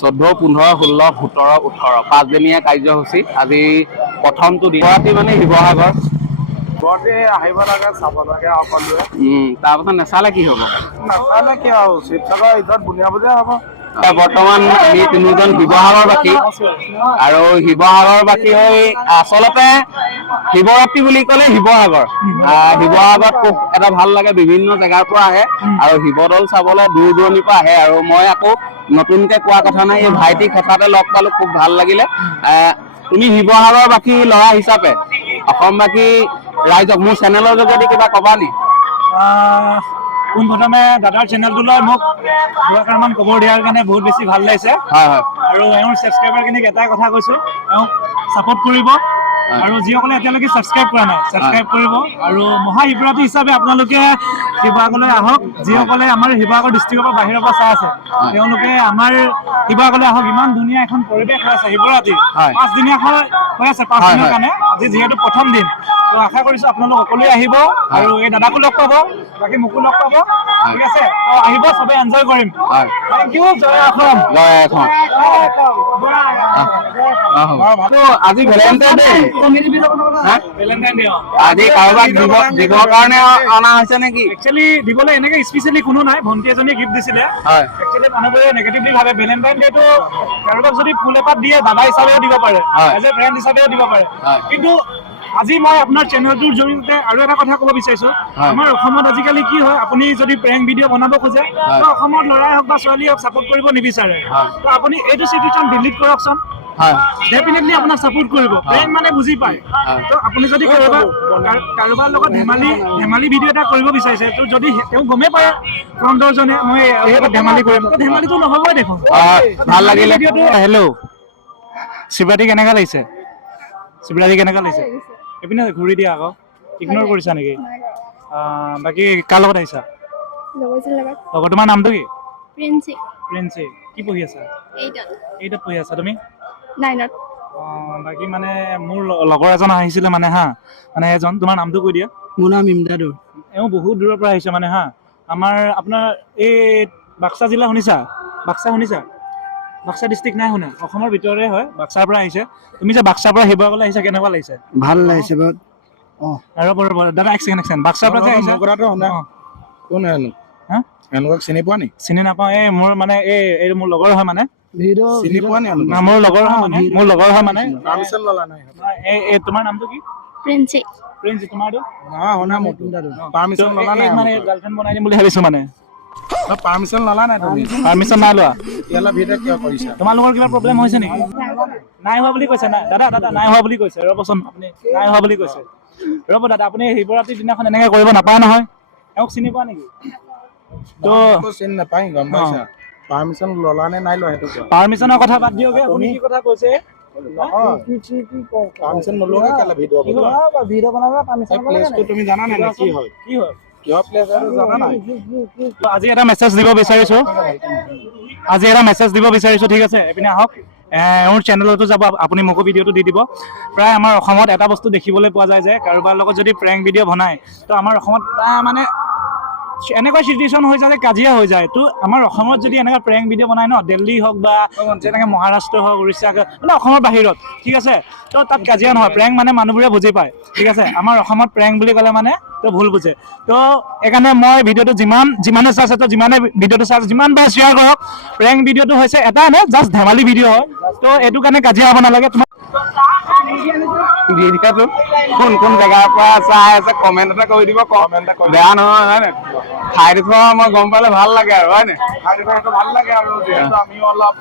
14, 15, 16, 17, 18 5দিনীয়া কাৰ্যসূচী আজি প্ৰথমটো দিন মানে শিৱসাগৰ আহিব লাগে চাব লাগে সকলোৱে তাৰপাছত নেচালে কি হ'ব নাচালে কি আৰু শিৱসাগৰ ঈদত বুনিয়া বজাৰ হ'ব বৰ্তমান আমি তিনিজন শিৱসাগৰবাসী আৰু শিৱসাগৰবাসী হৈ আচলতে শিৱৰাত্ৰি বুলি ক'লে শিৱসাগৰত খুব এটা ভাল লাগে বিভিন্ন জেগাৰ পৰা আহে আৰু শিৱদৌল চাবলৈ দূৰ দূৰণিৰ পৰা আহে আৰু মই আকৌ নতুনকে কোৱা কথা নাই এই ভাইটিক হঠাতে লগ পালো খুব ভাল লাগিলে তুমি শিৱসাগৰবাসী ল'ৰা হিচাপে অসমবাসী ৰাইজক মোৰ চেনেলৰ যোগেদি কিবা ক'বা নি পোনপ্ৰথমে দাদাৰ চেনেলটোলৈ মোক দুআষাৰমান খবৰ দিয়াৰ কাৰণে বহুত বেছি ভাল লাগিছে আৰু এওঁৰ ছাবস্ক্ৰাইবাৰখিনিক এটাই কথা কৈছোঁ এওঁক ছাপোৰ্ট কৰিব আৰু যিসকলে এতিয়ালৈকে ছাবস্ক্ৰাইব কৰা নাই ছাবস্ক্ৰাইব কৰিব আৰু মহাশিৱৰাত্ৰি হিচাপে আপোনালোকে শিৱসাগৰলৈ আহক যিসকলে আমাৰ শিৱসাগৰ ডিষ্ট্ৰিক্টৰ পৰা বাহিৰৰ পৰা চাই আছে তেওঁলোকে আমাৰ শিৱসাগৰলৈ আহক ইমান ধুনীয়া এখন পৰিৱেশ হৈ আছে শিৱৰাত্ৰি 5 দিনীয়া হৈ আছে 5 দিনৰ কাৰণে আজি যিহেতু প্ৰথম দিন তো আশা কৰিছোঁ আপোনালোক সকলোৱে আহিব আৰু এই দাদাকো লগ পাব বাকী মোকো লগ পাব ঠিক আছে তো আহিব চবে এনজয় কৰিম থেংক ইউ জয় অসম আজি ভেলেণ্টাইন ডে আজি কাৰোবাক দিবৰ কাৰণে অনা হৈছে নেকি একচুৱেলি দিবলৈ এনেকে স্পেচিয়েলি কোনো নাই ভণ্টি এজনীয়ে গিফ্ট দিছিলে একচুৱেলি মানুহবোৰে নেগেটিভলি ভাবে ভেলেণ্টাইন ডেটো কাৰোবাক যদি ফুল এপাত দিয়ে দাদা হিচাপেও দিব পাৰে এজ এ ফ্ৰেণ্ড হিচাপেও দিব পাৰে কিন্তু আজি মই আপোনাৰ চেনেলটোৰ জৰিয়তে আৰু এটা কথা ক'ব বিচাৰিছোঁ আমাৰ অসমত আজিকালি কি হয় আপুনি যদি প্ৰেংক ভিডিঅ' বনাব খোজে তো অসমত ল'ৰাই হওক বা ছোৱালীয়ে হওক ছাপোৰ্ট কৰিব নিবিচাৰে তো আপুনি এইটো চিটুৱেশ্যন ডিলিট কৰকচোন ডেফিনেটলি আপোনাক ছাপোৰ্ট কৰিব প্ৰেংক মানে বুজি পায় তো আপুনি যদি কাৰোবাৰ লগত ধেমালি ভিডিঅ' এটা কৰিব বিচাৰিছে তো যদি তেওঁ গমেই পায় ফ্ৰণ্টৰজনে মই ধেমালি কৰিম তো ধেমালিটো নহ'বই দেখোন ভাল লাগিলে হেল্ল' শিৱৰাত্ৰি কেনেকুৱা লাগিছে এইপিনে ঘূৰি দিয়া আকৌ ইগন'ৰ কৰিছা নেকি বাকী কাৰ লগত আহিছা লগৰ তোমাৰ নামটো কি প্ৰিন্সি কি পঢ়ি আছা 8ত পঢ়ি আছা তুমি 9ত বাকী মানে মোৰ লগৰ এজন আহিছিলে মানে মানে এজন তোমাৰ নামটো কৈ দিয়া মোৰ নাম ইমদাদুৰ এওঁ বহুত দূৰৰ পৰা আহিছে মানে আপোনাৰ এই বাক্সা জিলা শুনিছা বাক্সা ডিষ্ট্ৰিক্ট নাই শুনা অসমৰ ভিতৰৰে হয় বাক্সাৰ পৰা আহিছে তুমি যে বাক্সাৰ পৰা শিৱসাগৰলৈ আহিছা কেনেকুৱা লাগিছে ভাল লাগিছে বহুত আৰু দাদা এক ছেকেণ্ড বাক্সাৰ পৰা যে আহিছা কোন এনেকুৱা চিনি পোৱা নি চিনি নাপাওঁ এই মোৰ মানে এই মোৰ লগৰ হয় মানে চিনি পোৱা নি মোৰ লগৰ হয় মানে পাৰ্মিশ্যন ল'লা নাই এই তোমাৰ নামটো কি প্ৰিন্সি তোমাৰটো পাৰ্মিশ্যন ল'লা নাই মানে গাৰ্লফ্ৰেণ্ড বনাই দিম বুলি ভাবিছো মানে পাৰ্মিশ্যন ল'লা নাই তুমি পাৰ্মিশ্যন নাই লোৱা ইয়ালৈ ভিডিঅ' কিয় কৰিছা তোমালোকৰ কিবা প্ৰব্লেম হৈছে নেকি নাই হোৱা বুলি কৈছে দাদা নাই হোৱা বুলি কৈছে ৰ'বচোন আপুনি নাই হোৱা বুলি কৈছে ৰ'ব দাদা আপুনি শিৱৰাত্ৰিৰ দিনাখন এনেকৈ কৰিব নাপায় নহয় এওঁক চিনি পোৱা নেকি তো চিনি নাপায় গম পাইছা পাৰ্মিশ্যন ল'লা নে নাই লোৱা সেইটো পাৰ্মিশ্যনৰ কথা বাদ দিয়ক আপুনি কি কথা কৈছে পাৰ্মিশ্যন নলোৱাকৈ কেলে ভিডিঅ' বনাবা প্লেচটো তুমি জানা নাই কি হয় কিহৰ প্লেচ আৰু জানা নাই আজি এটা মেছেজ দিব বিচাৰিছোঁ ঠিক আছে এইপিনে আহক এওঁৰ চেনেলতো যাব আপুনি মোকো ভিডিঅ'টো দি দিব প্ৰায় আমাৰ অসমত এটা বস্তু দেখিবলৈ পোৱা যায় যে কাৰোবাৰ লগত যদি প্ৰেংক ভিডিঅ' বনায় তো আমাৰ অসমত প্ৰায় মানে এনেকুৱা চিটুৱেশ্যন হৈ যায় যে কাজিয়া হৈ যায় তো আমাৰ অসমত যদি এনেকুৱা প্ৰেংক ভিডিঅ' বনায় ন দিল্লী হওক বা যেনেকৈ মহাৰাষ্ট্ৰ হওক উৰিষ্যা মানে অসমৰ বাহিৰত ঠিক আছে তো তাত কাজিয়া নহয় প্ৰেংক মানে মানুহবোৰে বুজি পায় ঠিক আছে আমাৰ অসমত প্ৰেংক বুলি ক'লে মানে তো ভুল বুজে তো সেইকাৰণে মই ভিডিঅ'টো যিমানে চাইছে তো যিমানে ভিডিঅ'টো চাইছে যিমান বাৰ শ্বেয়াৰ কৰক প্ৰেংক ভিডিঅ'টো হৈছে এটা নে জাষ্ট ধেমালি ভিডিঅ' হয় তো এইটো কাৰণে কাজিয়া হ'ব নালাগে তোমাৰ কোন জেগাৰ পৰা চাই আছে কমেণ্ট এটা কৰি দিব বেয়া নহয় হয় নে ঠাইডোখৰ মই গম পালে ভাল লাগে আৰু হয় নে ভাল লাগে আৰু যিহেতু আমিও অলপ